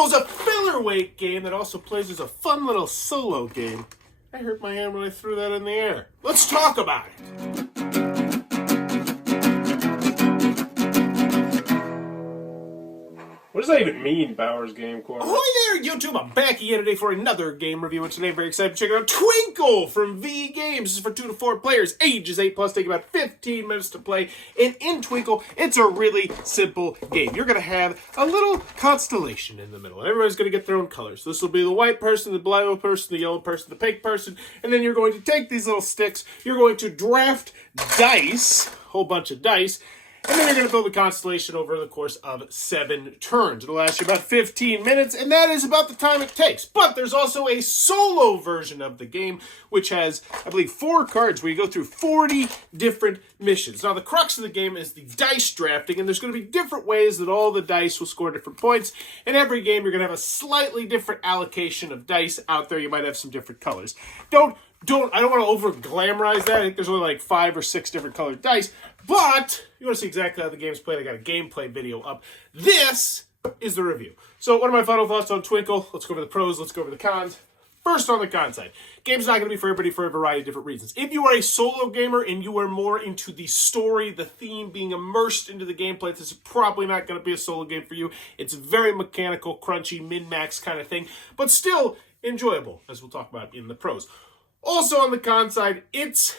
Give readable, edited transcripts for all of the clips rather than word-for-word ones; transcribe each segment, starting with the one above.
Twinkle's a filler-weight game that also plays as a fun little solo game. I hurt my hand when I threw that in the air. Let's talk about it. What does that even mean, Bowers Game Corner? Ahoy there, YouTube! I'm back again today for another game review, and today I'm very excited to check out Twinkle from V Games. This is for 2 to 4 players, ages 8+, take about 15 minutes to play. And in Twinkle, it's a really simple game. You're going to have a little constellation in the middle, and everybody's going to get their own colors. So this will be the white person, the blue person, the yellow person, the pink person, and then you're going to take these little sticks, you're going to draft dice, a whole bunch of dice, and then you're going to build a constellation over the course of 7 turns. It'll last you about 15 minutes, and that is about the time it takes. But there's also a solo version of the game, which has, I believe, 4 cards where you go through 40 different missions. Now, the crux of the game is the dice drafting, and there's going to be different ways that all the dice will score different points. In every game, you're going to have a slightly different allocation of dice out there. You might have some different colors. I don't want to over-glamorize that. I think there's only like 5 or 6 different colored dice. But you want to see exactly how the game's played. I got a gameplay video up. This is the review. So what are my final thoughts on Twinkle? Let's go over the pros. Let's go over the cons. First, on the con side. Game's not going to be for everybody for a variety of different reasons. If you are a solo gamer and you are more into the story, the theme, being immersed into the gameplay, this is probably not going to be a solo game for you. It's very mechanical, crunchy, min-max kind of thing. But still enjoyable, as we'll talk about in the pros. Also on the con side, it's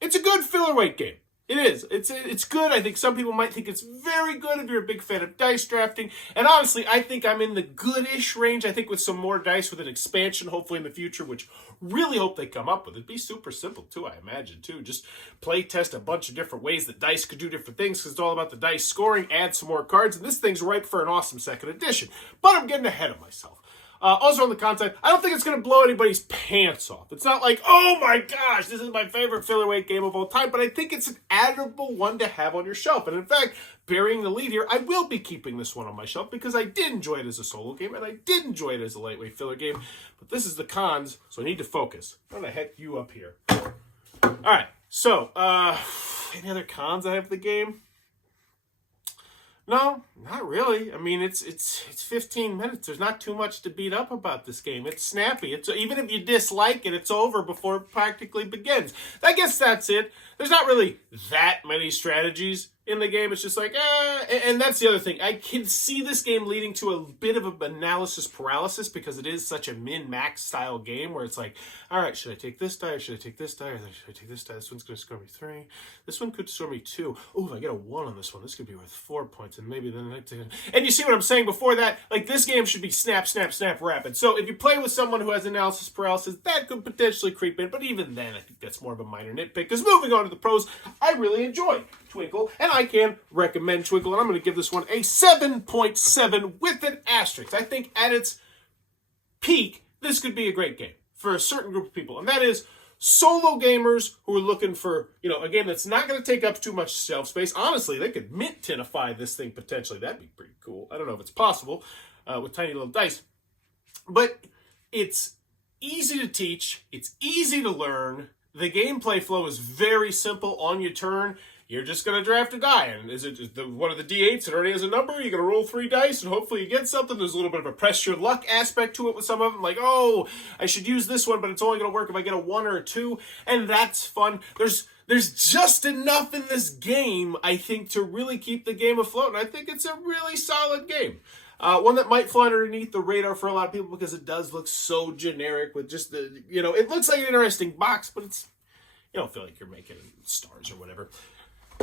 a good filler-weight game. It is. It's good. I think some people might think it's very good if you're a big fan of dice drafting. And honestly, I think I'm in the good-ish range. I think with some more dice with an expansion, hopefully in the future, which really hope they come up with. It'd be super simple, too, I imagine, too. Just play test a bunch of different ways that dice could do different things, because it's all about the dice scoring, add some more cards, and this thing's ripe for an awesome second edition. But I'm getting ahead of myself. Also on the content, I don't think it's going to blow anybody's pants off. It's not like, oh my gosh, this is my favorite filler-weight game of all time, but I think it's an admirable one to have on your shelf. And in fact, burying the lead here, I will be keeping this one on my shelf because I did enjoy it as a solo game, and I did enjoy it as a lightweight filler game. But this is the cons, so I need to focus. I'm going to heck you up here. All right, so, any other cons I have for the game? No, not really. I mean, it's 15 minutes. There's not too much to beat up about this game. It's snappy. Even if you dislike it, it's over before it practically begins. I guess that's it. There's not really that many strategies in the game. It's just like, and that's the other thing. I can see this game leading to a bit of an analysis paralysis because it is such a min-max style game where it's like, all right, should I take this die or should I take this die or should I take this die? This one's going to score me 3. This one could score me 2. Oh, if I get a 1 on this one, this could be worth 4 points, and maybe then and you see what I'm saying before that? Like, this game should be snap, snap, snap, rapid. So if you play with someone who has analysis paralysis, that could potentially creep in, but even then, I think that's more of a minor nitpick. Because moving on to the pros, I really enjoyed Twinkle, and I can recommend Twinkle, and I'm going to give this one a 7.7 with an asterisk. I think at its peak, this could be a great game for a certain group of people, and that is solo gamers who are looking for, a game that's not going to take up too much shelf space. Honestly, they could mint-tinify this thing potentially. That'd be pretty cool. I don't know if it's possible with tiny little dice, but it's easy to teach. It's easy to learn. The gameplay flow is very simple. On your turn, you're just going to draft a die. And is it one of the D8s that already has a number? You're going to roll 3 dice, and hopefully you get something. There's a little bit of a press your luck aspect to it with some of them. Like, oh, I should use this one, but it's only going to work if I get a 1 or a 2. And that's fun. There's just enough in this game, I think, to really keep the game afloat. And I think it's a really solid game. One that might fly underneath the radar for a lot of people because it does look so generic with just the, it looks like an interesting box, but you don't feel like you're making stars or whatever.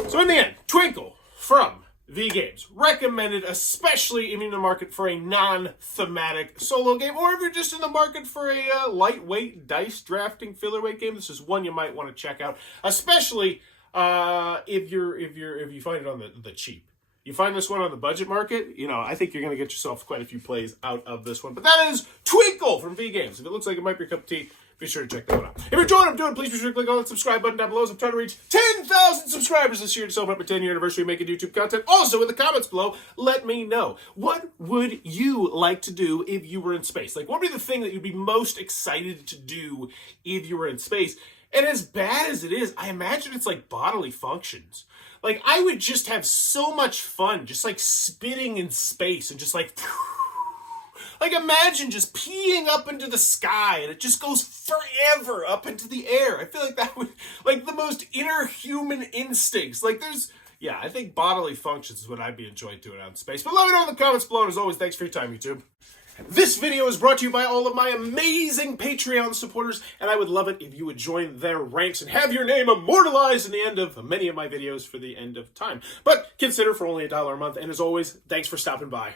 So in the end, Twinkle from V Games. Recommended, especially if you're in the market for a non-thematic solo game, or if you're just in the market for a lightweight dice drafting filler-weight game. This is one you might want to check out, especially if you find it on the cheap. You find this one on the budget market, I think you're going to get yourself quite a few plays out of this one. But that is Twinkle from V Games. If it looks like it might be your cup of tea, be sure to check that one out. If you're enjoying what I'm doing, please be sure to click on the subscribe button down below. As I'm trying to reach 10,000 subscribers this year to celebrate my 10-year anniversary of making YouTube content. Also, in the comments below, let me know, what would you like to do if you were in space? Like, what would be the thing that you'd be most excited to do if you were in space? And as bad as it is, I imagine it's like bodily functions. Like, I would just have so much fun just like spitting in space and just like Like, imagine just peeing up into the sky and it just goes forever up into the air. I feel like that would, like, the most inner human instincts. Like, yeah, I think bodily functions is what I'd be enjoying doing out in space. But let me know in the comments below, and as always, thanks for your time, YouTube. This video is brought to you by all of my amazing Patreon supporters, and I would love it if you would join their ranks and have your name immortalized in the end of many of my videos for the end of time. But consider for only $1 a month, and as always, thanks for stopping by.